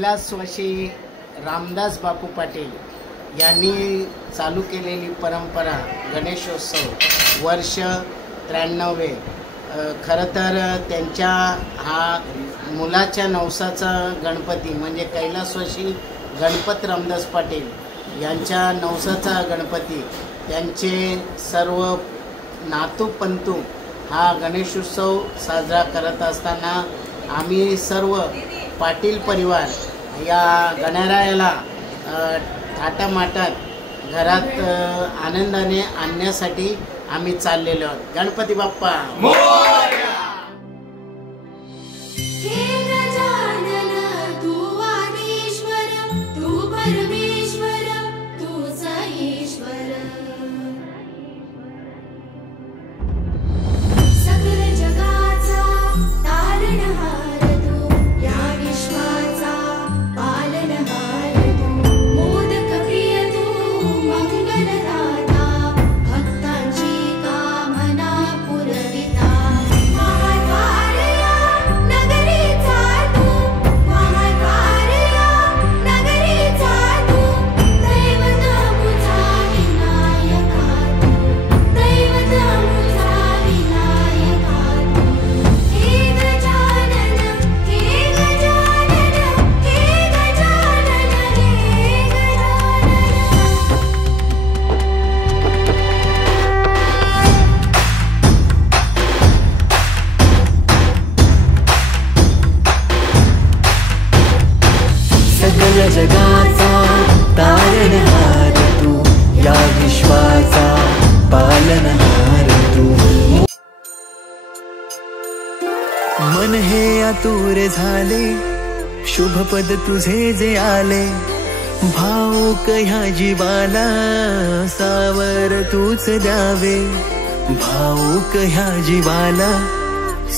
कैलासवासी रामदास बापू पाटील यांनी चालू केलेली परंपरा गणेशोत्सव वर्ष 93वे। खरं तर त्यांच्या हा मुलाच्या नवसाचा गणपती म्हणजे कैलासवासी गणपत रामदास पाटील यांच्या नवसाचा गणपती, त्यांचे सर्व नातू पंतू हा गणेशोत्सव साजरा करत असताना आम्ही सर्व पाटील परिवार या गणरायाला थाटामाटात घरात आनंदाने आणण्यासाठी आम्ही चाललेलो आहोत। गणपती बाप्पा मोरया। जगाचा तारणहार तू, या विश्वाचा पालनहार तू। मन हे आतुर झाले, शुभपद तुझे जे आले, भावुक ह्या जीवाला सावर तूच द्यावे, भावुक ह्या जीवाला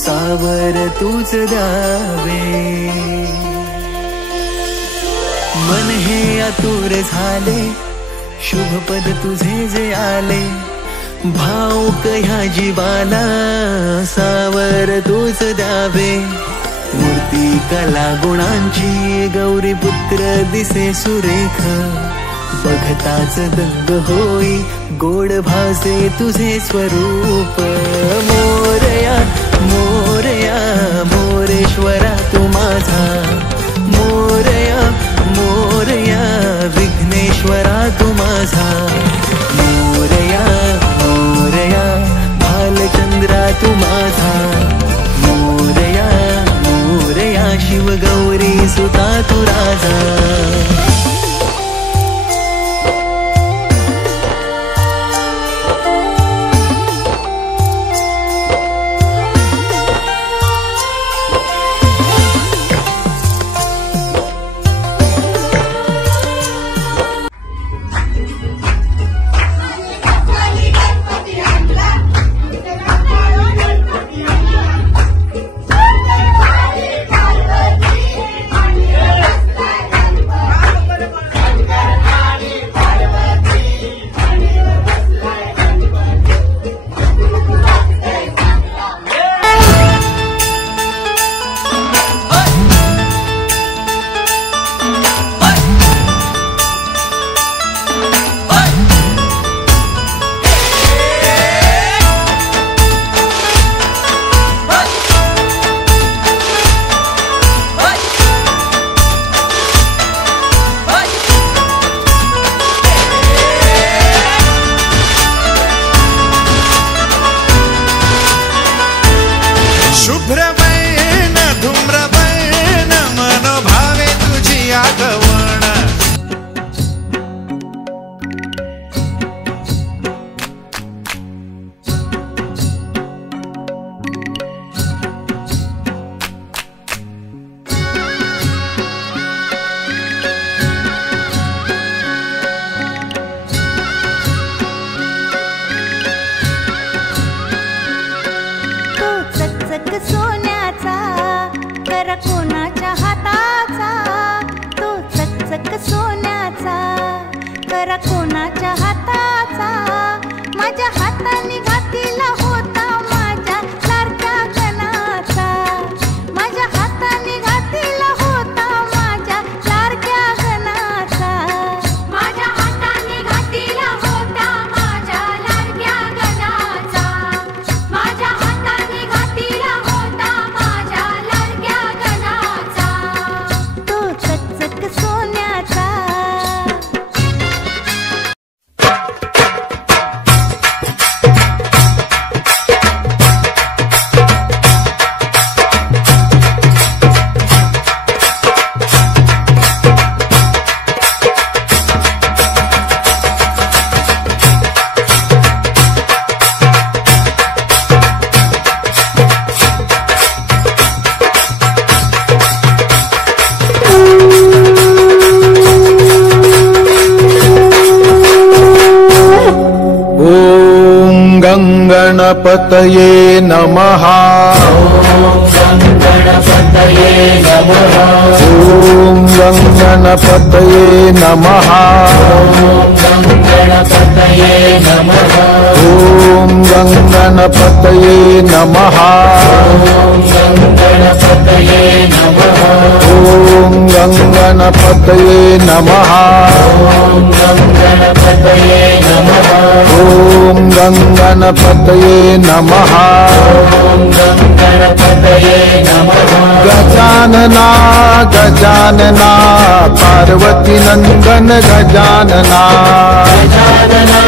सावर तूच द्यावे। मन हे आतुर झाले, शुभपद तुझे जे आले, भावुक ह्या जीवाला सावर तूच द्यावे। मूर्ती कला गुणांची गौरी पुत्र दिसे सुरेख, बघताच दंग होई गोड भासे तुझे स्वरूप। मोरया मोरया मोरेश्वरा तू माझा, मोरया मोरया विघ्नेश्वरा तू माझा। मोरया मोरया भालचंद्रा तू माझा, मोरया मोरया शिव गौरी सुता तू राजा। गणपतये नमः। गं गणपतये नमः। ॐ गं गणपतये नमः। गं गणपतये नमः। ॐ गं गणपतये नमः। गं गणपतये नमः। ॐ गं गणपतये नमः। गं गणपतये नमः। ॐ गं गणपतये नमः। गं गणपतये नमः। गजानना गजानना पार्वती नंदन गजानना। गजानना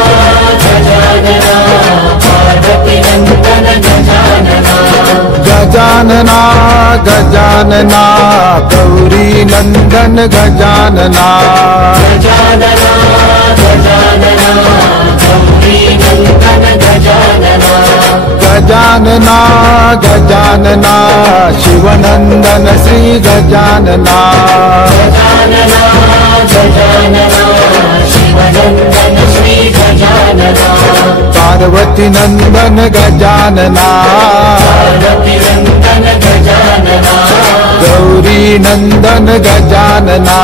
गजानना पार्वती नंदन गजानना। गजानना गजानना गौरी नंदन गजानना। गजानना गजानना गौरी नंदन गजानना। गजानना गजानना शिवनंदन श्री गजानना। गजानना गजानना शिवनंदन श्री गजानना। पार्वती नंदन गजानना। पार्वती नंदन गजानना। गौरी नंदन गजानना।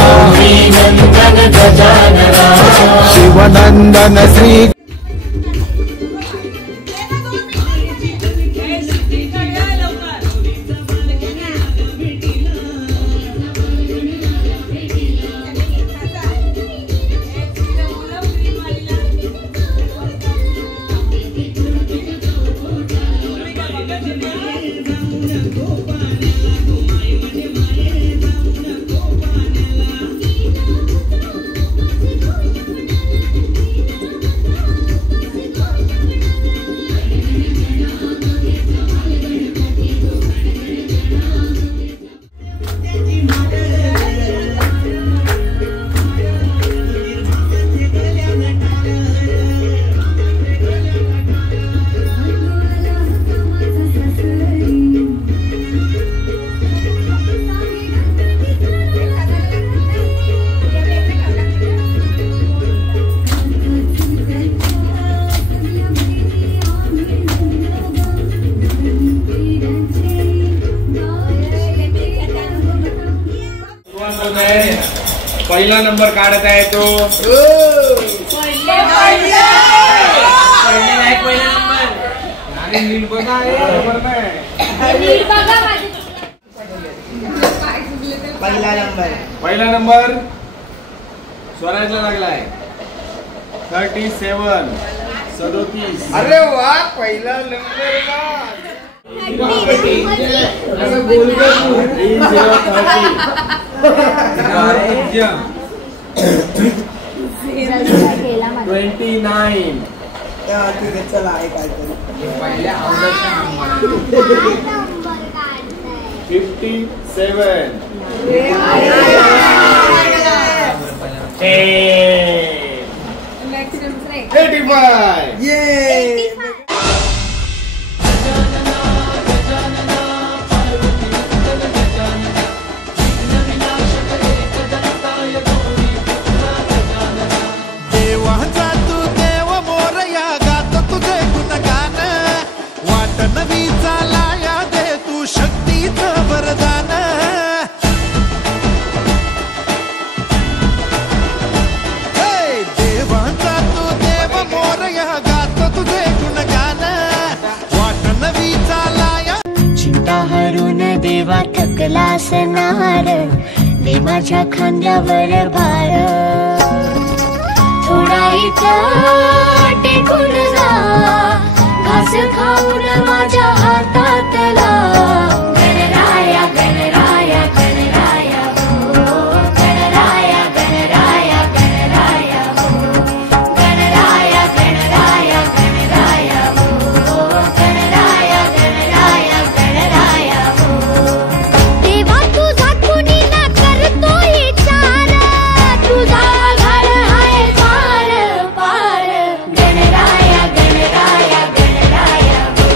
गौरी नंदन गजानना। शिवनंदन श्री पहिला नंबर काढत आहे तो पहिला नंबर स्वराजला लागलाय 37 37. अरे वा पहिला नंबर. चला आहे काहीतरी 57. 85. देवा थकला असणार दे माझ्या खांद्यावर भार थोडा इथं टेकून जा घास खाऊन माझ्या हातातला गणराया गणराया गणराया हो गणराया गणराया गणराया हो गणराया गणराया गणराया हो गणराया गणराया गणराया हो देवा तुझा कुणीला करतो विचार तुझा घर आहे पार पार गणराया गणराया गणराया हो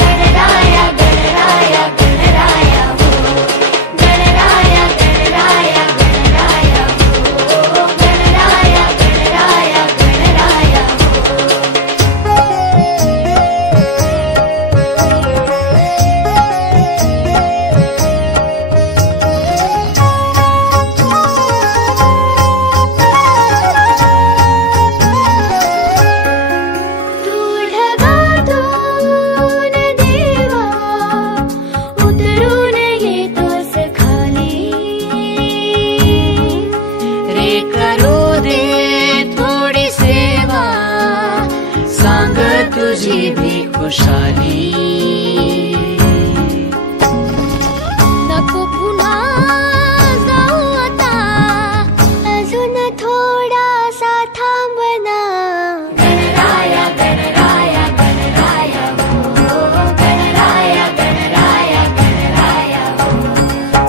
गणराया गणराया गणराया हो तुझी भी खुशाली नको पुन्हा जाऊ आता अजून थोडासा थांबना गणराया गणराया गणराया हो गणराया गणराया गणराया हो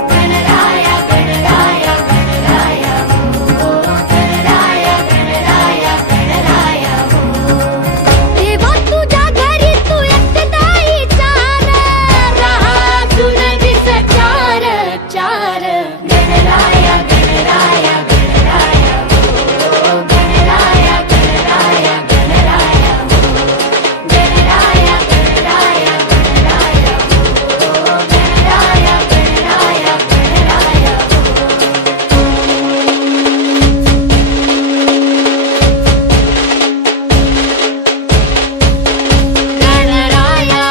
गणराया गणराया गणराया हो गणराया गणराया गणराया हो देवा तुझ्या घरी तू एकटा विचार राहा तुन दिस चार चार गणराया गणराया गणराया हो गणराया गणराया गणराया हो गणराया गणराया गणराया हो गणराया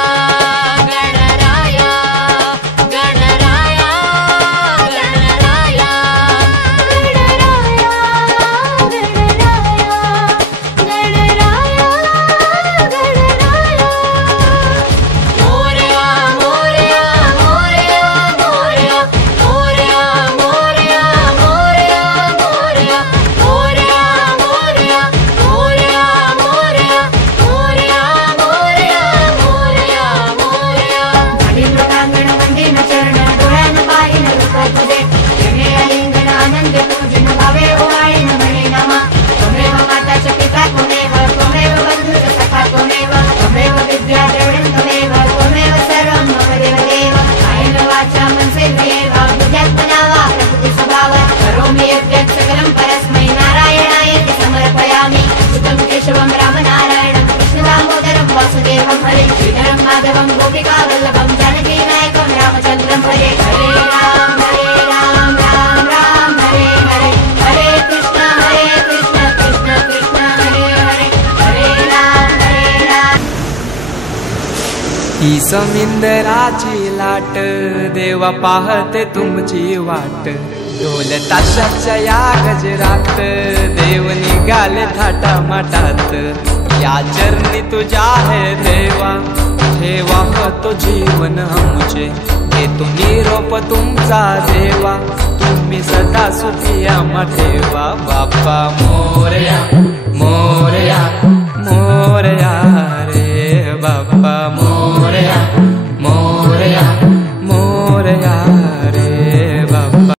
गणराया गणराया गणराया गणराया गणराया गणराया मोरया मोरया मोरया मोरया मोरया मोरया मोरया मोरया मोरया मोरया मोरया मोरया मोरया मोरया मोरया मोरया घडीन प्रांगण वंदीन चरण डोळ्यान पाहिन रूप तुझे जगे अलिंगन आनंद पूजन भावे ओवाळीन म्हणे नामा त्वमेव माताच पिता त्वमेव त्वमेव बंधुच सखा त्वमेव त्वमेव विद्या द्रविणं त्वमेव त्वमेव सर्वं मम देवदेव कायेन वाचा मनसेन्द्रियैर् वा बुद्ध्यात्मना वा प्रकृति स्वभावात् करोमि यद्यत् सकलं परस्मै नारायणाय इति समर्पयामि सुतं केशवं रामनारायणं कृष्णदामोदरं वासुदेवं हरे श्रीधरं माधवं गोपिकावल्लभं जानकीनायकं रामचन्द्रं हरे हरे राम राम राम हरे हरे हरे कृष्ण कृष्ण कृष्ण हरे हरे हरे राम ही समिंदराची लाट देवा पाहते तुमची वाट ढोल ताशाच्या या गजरात देव निघाले थाटा माटात या चरणी तुझ्या है देवा ठेवा तो जीवन आमचे घेतो निरोप तुमचा देवा तुम्ही सदा सुखी आम्हा ठेवा बाप्पा मो